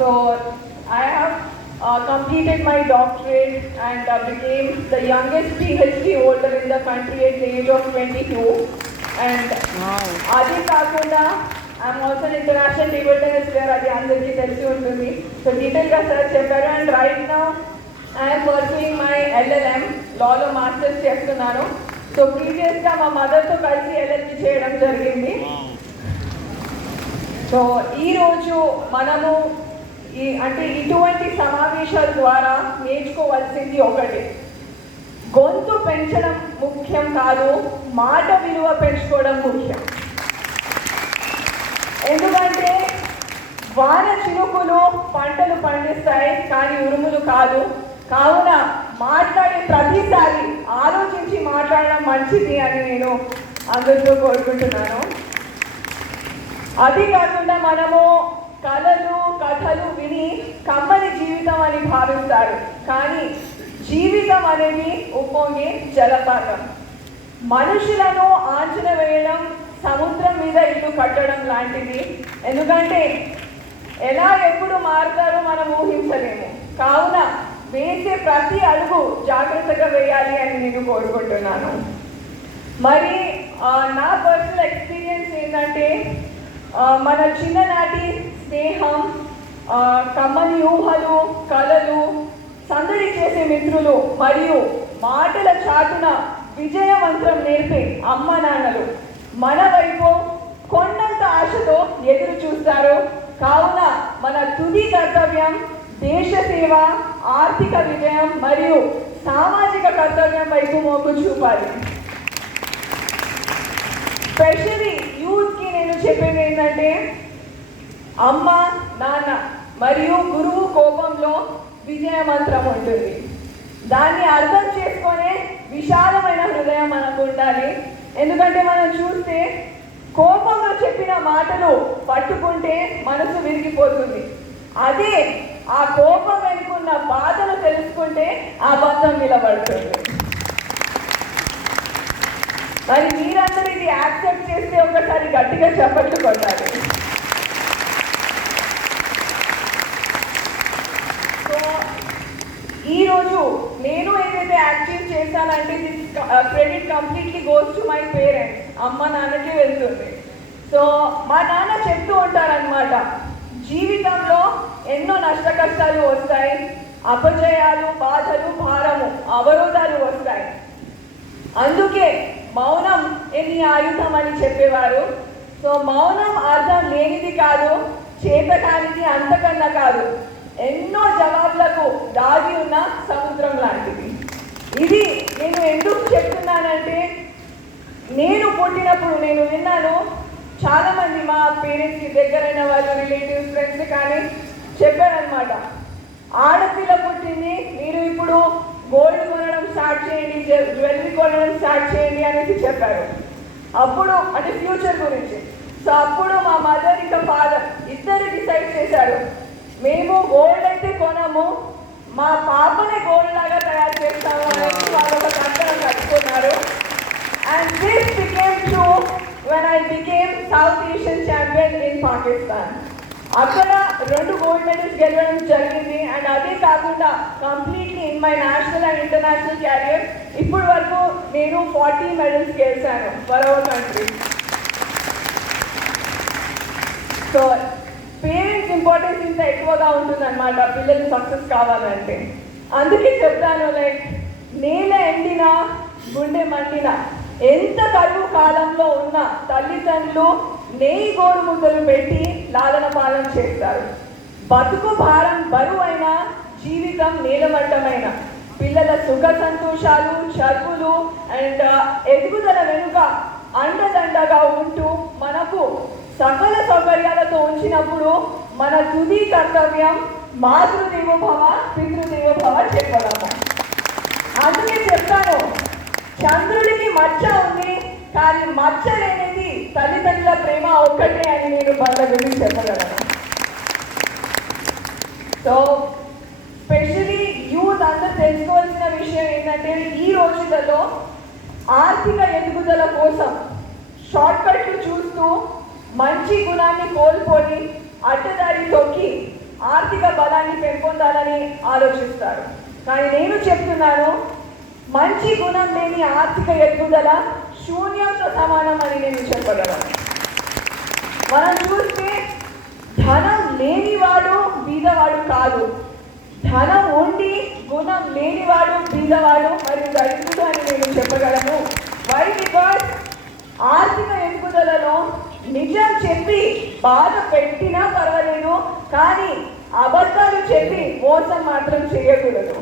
So I have completed my doctorate and became the youngest PhD holder in the country at the age of 22. And Adi Kakunda, I'm also an international table tennis player. Adi Andarki telsi untundi. So detail ga sir chepparu, and right now I am pursuing my LLM, law lo masters chestunnanu. So previous ga ma mother tho kalisi LLB cheyadam jarigindi. So ఈరోజు మనము అంటే ఇటువంటి సమావేశాల ద్వారా నేర్చుకోవాల్సింది ఒకటి, గొంతు పెంచడం ముఖ్యం కాదు, మాట విలువ పెంచుకోవడం ముఖ్యం. ఎందుకంటే వాన చినుకులు పంటలు పండిస్తాయి కానీ ఉరుములు కాదు. కావున మాట్లాడే ప్రతిసారి ఆలోచించి మాట్లాడడం మంచిది అని నేను అందరితో కోరుకుంటున్నాను. అది కాకుండా మనము కళలు కథలు విని కమ్మని జీవితం అని భావిస్తారు, కానీ జీవితం అనేది ఉప్పొంగే జలపాతం. మనుషులను ఆంచన వేయడం సముద్రం మీద ఇల్లు కట్టడం లాంటిది. ఎందుకంటే ఎలా ఎప్పుడు మారుతారో మనం ఊహించలేము. కావున వేసే ప్రతి అడుగు జాగ్రత్తగా వేయాలి అని నేను కోరుకుంటున్నాను. మరి నా పర్సనల్ ఎక్స్పీరియన్స్ ఏంటంటే, మన చిన్ననాటి స్నేహం, కమ్మని ఊహలు, కళలు, సందడి చేసే మిత్రులు మరియు మాటల చాటున విజయవంతం నేర్పే అమ్మ నాన్నలు మన వైపు కొండంత ఆశతో ఎదురు చూస్తారు. కావున మన తుది కర్తవ్యం దేశ సేవ, ఆర్థిక విజయం మరియు సామాజిక కర్తవ్యం వైపు మొగ్గు చూపాలి. స్పెషలీ యూత్కి నేను చెప్పేది ఏంటంటే, అమ్మ నాన్న మరియు గురువు కోపంలో విజయ మంత్రం ఉంటుంది. దాన్ని అర్థం చేసుకునే విశాలమైన హృదయం మనకు ఉండాలి. ఎందుకంటే మనం చూస్తే కోపంలో చెప్పిన మాటలు పట్టుకుంటే మనసు విరిగిపోతుంది. అదే ఆ కోపం వెనుకున్న బాధను తెలుసుకుంటే ఆ బంధం నిలబడుతుంది. మరి మీరందరూ ఇది యాక్సెప్ట్ చేస్తే ఒకసారి గట్టిగా చప్పట్లు కొట్టాలి. సో ఈరోజు నేను ఏదైతే అచీవ్ చేశానంటే this credit completely goes to my parents. అమ్మ నాన్నకి వెళ్తుంది. సో మా నాన్న చెప్తూ ఉంటారనమాట, జీవితంలో ఎన్నో నష్ట కష్టాలు వస్తాయి, అపజయాలు, బాధలు, భారము, అవరోధాలు వస్తాయి. అందుకే మౌనం ఎన్ని ఆయుధం అని చెప్పేవారు. సో మౌనం అర్థం లేనిది కాదు, చేతకానిది అంతకన్నా కాదు, ఎన్నో జవాబులకు దాగి ఉన్న సముద్రం లాంటిది. ఇది నేను ఎందుకు చెప్తున్నానంటే, నేను పుట్టినప్పుడు నేను విన్నాను, చాలామంది మా పేరెంట్స్కి దగ్గరైన వాళ్ళు, రిలేటివ్స్, ఫ్రెండ్స్ కానీ చెప్పారనమాట, ఆడపిల్ల పుట్టింది, మీరు ఇప్పుడు గోల్డ్ కొనడం స్టార్ట్ చేయండి, జ్యువెలరీ కొనడం స్టార్ట్ చేయండి అనేసి చెప్పారు. అప్పుడు అంటే ఫ్యూచర్ గురించి. సో అప్పుడు మా మదర్ ఇంకా ఫాదర్ ఇద్దరు డిసైడ్ చేశారు, మేము గోల్డ్ అయితే కొనము, మా పాపనే గోల్డ్ లాగా తయారు చేస్తాము అనేసి వాళ్ళు ఒక కంకణం కట్టుకున్నారు. And this became true when I became South Asian champion in Pakistan. అక్కడ 2 గోల్డ్ మెడల్స్ గెలవడం జరిగింది. అండ్ అదే కాకుండా completely in my national and international carrier ఇప్పటి వరకు నేను 40 మెడల్స్ గెలిచాను for our country. So parents importance ఇంత ఎక్కువగా ఉంటుందన్నమాట పిల్లలు సక్సెస్ కావాలంటే. అందుకే చెప్తాను, లైక్ నేల ఎండినా గుండె మండినా, ఎంత కరువు కాలంలో ఉన్న తల్లిదండ్రులు నెయ్యి గోడు ముద్దలు పెట్టి లాలన పాలన చేస్తారు. బతుకు భారం బరువైన, జీవితం నీలమట్టమైన, పిల్లల సుఖ సంతోషాలు, చదువులు అండ్ ఎదుగుదల వెనుక అండదండగా ఉంటూ మనకు సకల సౌకర్యాలతో ఉంచినప్పుడు మన తుది కర్తవ్యం మాతృదేవోభవ పితృదేవోభవ చెప్పడము. అందుకే చెప్తాను, చంద్రుడికి మచ్చ ఉంది కానీ మచ్చ లేనిది తల్లిదండ్రుల ప్రేమ ఒక్కటే అని నేను వాళ్ళ గురించి చెప్పగలను. సో స్పెషలీ యూత్ అందరూ తెలుసుకోవాల్సిన విషయం ఏంటంటే, ఈ రోజులలో ఆర్థిక ఎదుగుదల కోసం షార్ట్ కట్లు చూస్తూ మంచి గుణాన్ని కోల్పోయి అడ్డదారి తొక్కి ఆర్థిక పొందాలని ఆలోచిస్తారు. కానీ నేను చెప్తున్నాను, మంచి గుణం లేని ఆర్థిక ఎదుగుదల శూన్యంతో సమానం అని నేను చెప్పగలను. మనం చూస్తే ధనం లేనివాడు బీదవాడు కాదు, ధనం ఉండి గుణం లేనివాడు బీదవాడు మరియు దరిద్రుడు అని నేను చెప్పగలను. వై? బికాస్ ఆర్థిక ఎదుగుదలలో నిజం చెప్పి బాధ పెట్టినా పర్వాలేదు, కానీ అబద్ధాలు చెప్పి మోసం మాత్రం చేయకూడదు.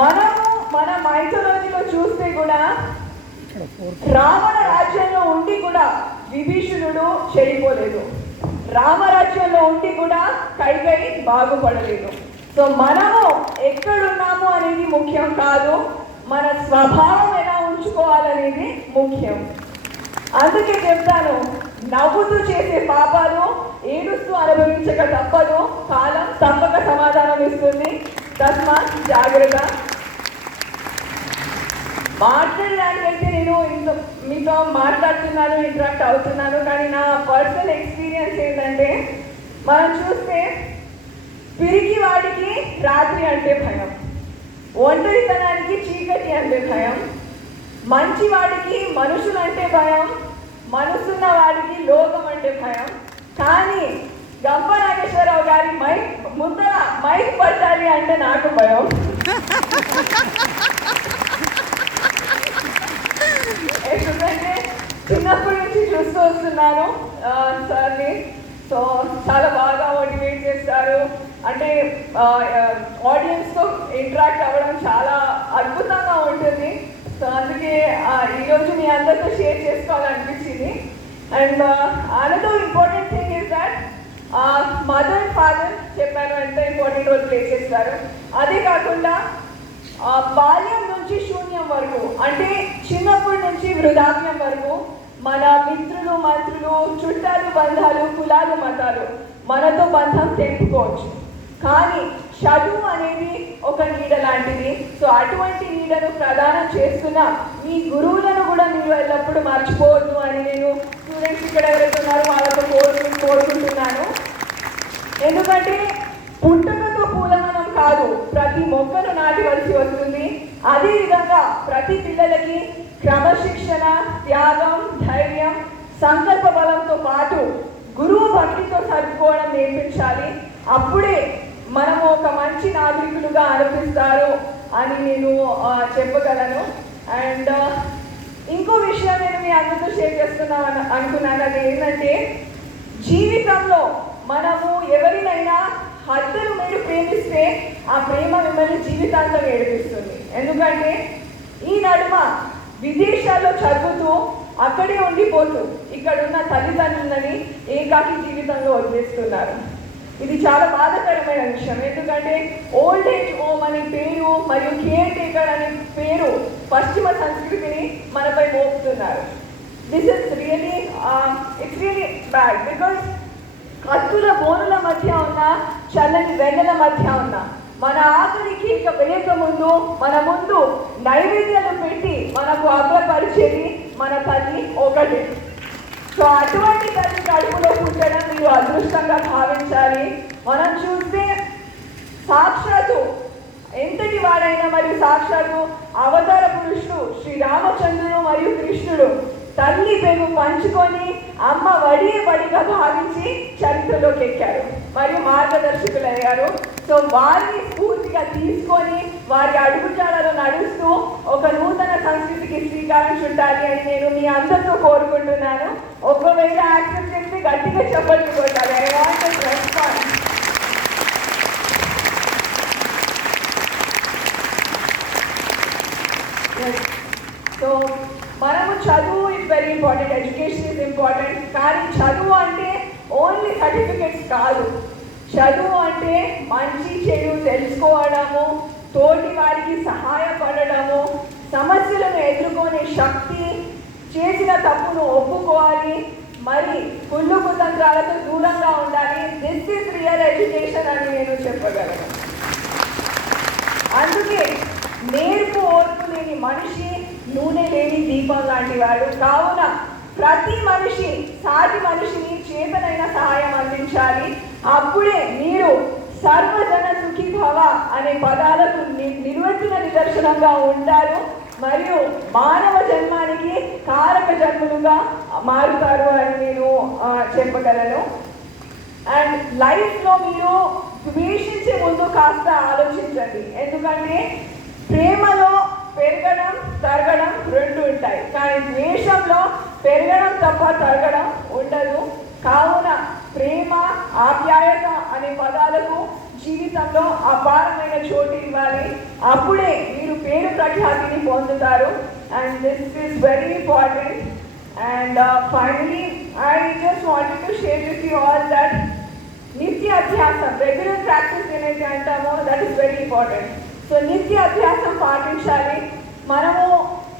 మనము మన మైథాలజీలో చూస్తే కూడా రావణ రాజ్యంలో ఉండి కూడా విభీషణుడు చెడిపోలేదు, రామరాజ్యంలో ఉండి కూడా కైకేయి బాగుపడలేదు. సో మనము ఎక్కడున్నాము అనేది ముఖ్యం కాదు, మన స్వభావం ఎలా ఉంచుకోవాలనేది ముఖ్యం. అందుకే చెప్తాను, నవ్వుతూ చేసే పాపాలు ఏడుస్తూ అనుభవించక తప్పదు, కాలం తప్పక సమాధానం ఇస్తుంది. తస్మాత్ జాగ్రత్త. మాట్లాడడానికైతే నేను మీతో మాట్లాడుతున్నాను, ఇంటరాక్ట్ అవుతున్నాను, కానీ నా పర్సనల్ ఎక్స్పీరియన్స్ ఏంటంటే, మనం చూస్తే పిరికి వాడికి రాత్రి అంటే భయం, ఒంటరితనానికి చీకటి అంటే భయం, మంచి వాడికి మనుషులు అంటే భయం, మనసున్న వాడికి లోకం అంటే భయం. కానీ గంప నాగేశ్వరరావు గారి ముందర మైక్ పట్టాలి అంటే నాకు భయం. ఎందుకంటే చిన్నప్పటి నుంచి చూస్తూ వస్తున్నాను సార్ని. సో చాలా బాగా మోటివేట్ చేస్తారు, అంటే ఆడియన్స్తో ఇంటరాక్ట్ అవ్వడం చాలా అద్భుతంగా ఉంటుంది. సో అందుకే ఈరోజు మీ అందరితో షేర్ చేసుకోవాలనిపించింది. And another important thing is that mother and father చెప్పాను ఎంత ఇంపార్టెంట్ రోల్ ప్లే చేస్తారు. అదే కాకుండా బాల్యం నుంచి శూన్యం వరకు, అంటే చిన్నప్పటి నుంచి వృద్ధాప్యం వరకు మన మిత్రులు, మంత్రులు, చుట్టాలు, బంధాలు, కులాలు, మతాలు మనతో బంధం తెంపుకోవచ్చు, కానీ చదువు అనేది ఒక నీడ లాంటిది. సో అటువంటి నీడను ప్రదానం చేస్తున్న మీ గురువులను కూడా మీరు ఎల్లప్పుడూ మర్చిపోవద్దు అని నేను స్టూడెంట్స్ ఇక్కడ ఎవరైతే ఉన్నారో వాళ్ళతో కోరుకుంటున్నాను. ఎందుకంటే పుట్టుకతో పూలవనం కాదు, ప్రతి మొక్కను నాటివలసి వస్తుంది. అదేవిధంగా ప్రతి పిల్లలకి క్రమశిక్షణ, త్యాగం, ధైర్యం, సంకల్ప బలంతో పాటు గురువు భక్తితో సర్దుకోవడం నేర్పించాలి. అప్పుడే మనము ఒక మంచి నాగరికులుగా అనిపిస్తారు అని నేను చెప్పగలను. అండ్ ఇంకో విషయం నేను మీ అందరితో షేర్ చేస్తున్నాను అనుకున్నాను, అది ఏంటంటే జీవితంలో మనము ఎవరినైనా హద్దులు మీరు ప్రేమిస్తే ఆ ప్రేమ మిమ్మల్ని జీవితాంతం ఏడిపిస్తుంది. ఎందుకంటే ఈ నడుమ విదేశాల్లో చదువుతూ అక్కడే ఉండిపోతూ ఇక్కడున్న తల్లిదండ్రులని ఏకాకి జీవితంలో వదిలేస్తున్నారు. ఇది చాలా బాధాకరమైన విషయం. ఎందుకంటే ఓల్డ్ ఏజ్ హోమ్ అనే పేరు మరియు కేర్ టేకర్ అనే పేరు పశ్చిమ సంస్కృతిని మనపై మోపుతున్నారు. This is really it's really bad. Because కత్తుల బోనుల మధ్య ఉన్న, చల్లని వెన్నెల మధ్య ఉన్న మన ఆఖరికి ఇక వేయక ముందు మన ముందు నైవేద్యాలు పెట్టి మనకు అభ్యపరిచేది మన తల్లి ఒకటి. సో అటువంటి తల్లి కడుపులో పుట్టడం మీరు అదృష్టంగా భావించాలి. మనం చూస్తే సాక్షాత్తు ఎంతటి వాడైనా మరియు సాక్షాత్తు అవతార పురుషుడు శ్రీరామచంద్రుడు మరియు కృష్ణుడు తల్లి పెను పంచుకొని అమ్మ వడియే బడిగా భావించి చరిత్రలోకి ఎక్కారు మరియు మార్గదర్శకులు అయ్యారు. సో వారిని స్ఫూర్తిగా తీసుకొని వారి అడుగుజాడలో నడుస్తూ ఒక నూతన సంస్కృతికి శ్రీకారం చుట్టాలి అని నేను మీ అందరితో కోరుకుంటున్నాను. ఒకవేళ యాక్సెప్ట్ చేస్తే గట్టిగా చెప్పట్లు కొట్టాలి. I want to respond. So మనము చదువు is very important, education is important. కానీ చదువు అంటే ఓన్లీ సర్టిఫికెట్స్ కాదు. చదువు అంటే మంచి చెడు తెలుసుకోవడము, తోటి వారికి సహాయపడడము, సమస్యలను ఎదుర్కొనే శక్తి, చేసిన తప్పును ఒప్పుకోవాలి, మరి కుళ్ళు కుతంత్రాలతో దూరంగా ఉండాలి. దిస్ ఈజ్ రియల్ ఎడ్యుకేషన్ అని నేను చెప్పగలను. అందుకే నేర్పు ఓర్పు లేని మనిషి నూనె లేని దీపం లాంటి వాడు. కావున ప్రతి మనిషి సాటి మనిషిని చేతనైన సహాయం అందించాలి. అప్పుడే మీరు సర్వజన సుఖీ భవ అనే పదాలకు నిలువెత్తిన నిదర్శనంగా ఉంటారు మరియు మానవ జన్మానికి కారక జన్ములుగా మారుతారు అని నేను చెప్పగలను. అండ్ లైఫ్లో మీరు ద్వేషించే ముందు కాస్త ఆలోచించండి, ఎందుకంటే ప్రేమలో పెరగడం తరగడం రెండు ఉంటాయి, కానీ ద్వేషంలో పెరగడం తప్ప తరగడం ఉండదు. కావున ప్రేమ ఆప్యాయత అనే పదాలకు జీవితంలో అపారమైన చోటు ఇవ్వాలి, అప్పుడే మీరు పేరు ప్రఖ్యాతిని పొందుతారు. And this is very important. And finally I just wanted to share with you all that నిత్య అభ్యాసం, రెగ్యులర్ ప్రాక్టీస్ ఏదైతే అంటామో that is very important. So నిత్య అభ్యాసం పాటించాలి. మనము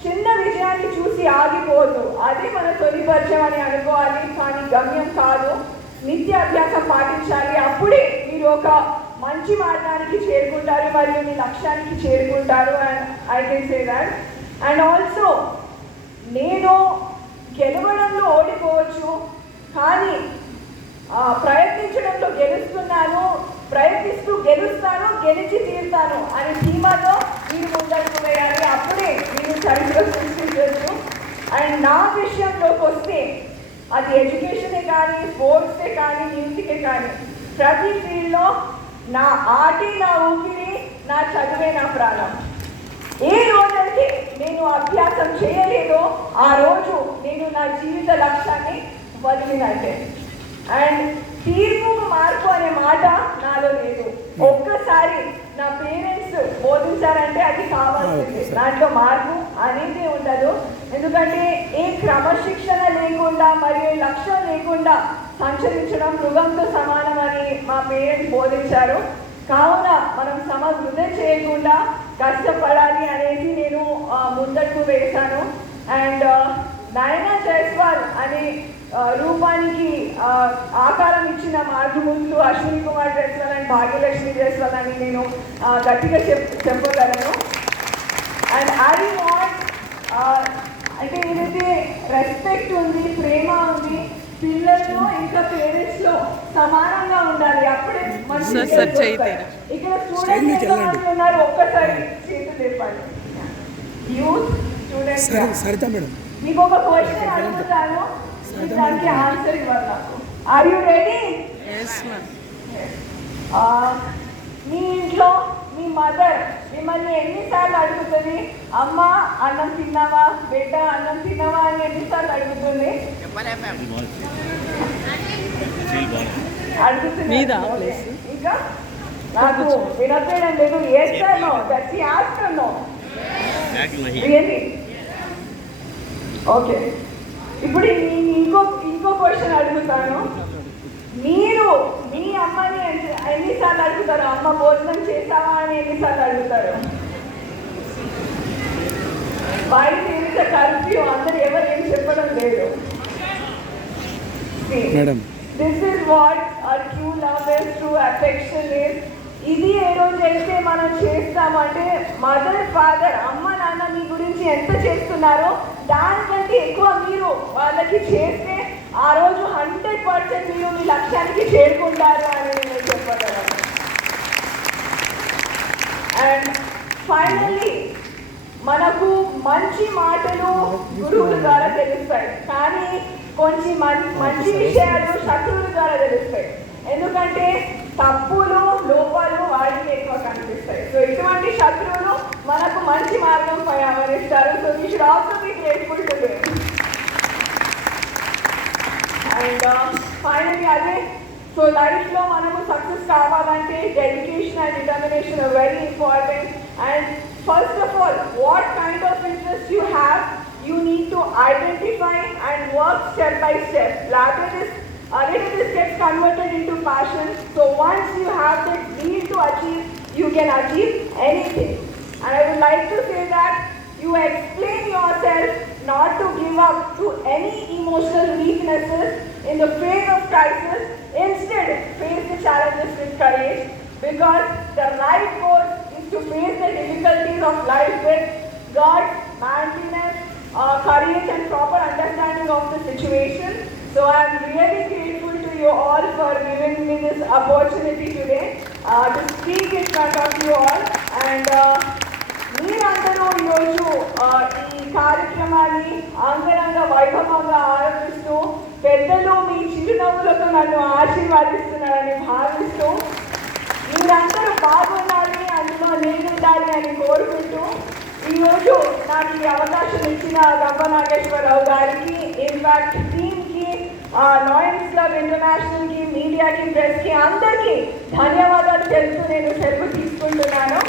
చిన్న విజయాన్ని చూసి ఆగిపోదు, అది మన తొలి పరిచయం అని అనుకోవాలి, కానీ గమ్యం కాదు. నిత్య అభ్యాసం పాటించాలి, అప్పుడే మీరు ఒక మంచి మార్గానికి చేరుకుంటారు మరియు మీ లక్ష్యానికి చేరుకుంటారు. And I can say that. And also నేను గెలవడంలో ఓడిపోవచ్చు, కానీ ప్రయత్నించడంలో గెలుస్తున్నాను, ప్రయత్నిస్తూ గెలుస్తాను, గెలిచి తీరుతాను అనే ధీమాతో మీరు ముందడుగు వేయాలి, అప్పుడే మీరు చరిత్ర సృష్టించవచ్చు. అండ్ నా విషయంలోకి వస్తే అది ఎడ్యుకేషనే కానీ, స్పోర్ట్సే కానీ, మ్యూజికే కానీ, ప్రతి ఫీల్డ్లో నా ఆటే నా ఊపిరి, నా చదువే నా ప్రాణం. ఏ రోజైతే నేను అభ్యాసం చేయలేదో ఆ రోజు నేను నా జీవిత లక్ష్యాన్ని వదిలినట్టే. అండ్ తీర్పు మార్పు అనే మాట నాలో లేదు. ఒక్కసారి నా పేరెంట్స్ బోధించారంటే అది కావాల్సింది, దాంట్లో మార్పు అనేది ఉండదు. ఎందుకంటే ఏ క్రమశిక్షణ లేకుండా మరియు లక్ష్యం లేకుండా సంచరించడం మృగంతో సమానమని మా పేరెంట్స్ బోధించారు. కావున మనం వృధా చేయకుండా కష్టపడాలి అనేసి నేను ముందడుగు వేశాను. అండ్ నయనా జైస్వాల్ అనే రూపానికి ఆకారం ఇచ్చిన మార్గమూర్తులు అశ్విని కుమార్ జైస్వాల్ అండ్ భాగ్యలక్ష్మి జైస్వాల్ అని నేను గట్టిగా చెప్పగలను. అండ్ ఐ వాంట్ అంటే ఏదైతే రెస్పెక్ట్ ఉంది, ప్రేమ ఉంది, పిల్లలు ఇంకా పేరెంట్స్ లో సమానంగా ఉండాలి, అప్పుడే మంచి. ఇక్కడ స్టూడెంట్స్ ఎంతమంది ఉన్నారు ఒక్కసారి చేతులు తెప్పండి. యూత్ స్టూడెంట్స్, మీకు ఒక క్వశ్చన్ అడుగుతాను, దానికి ఆన్సర్ ఇవ్వాలి నాకు. Are you ready? మీ ఇంట్లో మీ మదర్ మిమ్మల్ని ఎన్నిసార్లు అడుగుతుంది, అమ్మ అన్నం తిన్నావా, బిడ్డ అన్నం తిన్నావా అని ఎన్నిసార్లు అడుగుతుంది? అడుగుతుంది. ఇంకా నాకు వినపేయడం లేదు. వేస్తాను దచ్చి ఆస్తాను. ఓకే, ఇప్పుడు ఇంకో క్వశ్చన్ అడుగుతాను. మీరు మీ అమ్మని ఎన్నిసార్లు అడుగుతారు, అమ్మ భోజనం చేసావా అని ఎన్నిసార్లు అడుగుతారు? బయట ఇంత కర్ఫ్యూ, అందరు ఎవరు ఏం చెప్పడం లేదు. This is what hour true love is, true affection is. ఇది ఏ రోజు అయితే మనం చేస్తామంటే మదర్ ఫాదర్ అమ్మ నాన్న మీ గురించి ఎంత చేస్తున్నారో దానికంటే ఎక్కువ మీరు వాళ్ళకి చేస్తే ఆ రోజు 100% మీరు మీ లక్ష్యానికి చేరుకుంటారు అని నేను చెప్పగలను. అండ్ ఫైనల్లీ మనకు మంచి మాటలు గురువుల ద్వారా తెలుస్తాయి, కానీ కొంచెం మంచి విషయాలు శత్రువుల ద్వారా తెలుస్తాయి. ఎందుకంటే తప్పులు లోపాలు వాటికి ఎక్కువ కనిపిస్తాయి. సో ఇటువంటి శత్రువులు మనకు మంచి మార్గం అవరిస్తారు. So we should also be grateful to them. And finally అదే, సో లైఫ్లో మనము సక్సెస్ కావాలంటే dedication and determination are very important. And first of all, what kind of interest you have, you need to identify and work step by step. Later this gets converted into passion. So once you have that zeal to achieve, you can achieve anything. And I would like to say that you explain yourself not to give up to any emotional weaknesses in the face of crisis. Instead, face the challenges with courage, because the right course is to face the difficulties of life with God, manliness, courage and proper understanding of the situation. So I am really grateful to you all for giving me this opportunity today. to speak in front of you all. And మీరందరూ ఈరోజు ఈ కార్యక్రమాన్ని అంగరంగ వైభవంగా ఆరంభిస్తూ పెద్దలు మీ చిరునవ్వులతో నన్ను ఆశీర్వాదిస్తున్నారని భావిస్తూ మీరందరూ బాగుండాలి, అందులో నేను ఉండాలి అని కోరుకుంటూ ఈరోజు నాకు ఈ అవకాశం ఇచ్చిన గంప నాగేశ్వరరావు గారికి, ఇన్ఫాక్ట్ టీమ్కి, లాయన్స్ క్లబ్ ఇంటర్నేషనల్కి, మీడియాకి, ప్రెస్కి అందరికీ ధన్యవాదాలు తెలుపుతూ నేను సెలవు తీసుకుంటున్నాను.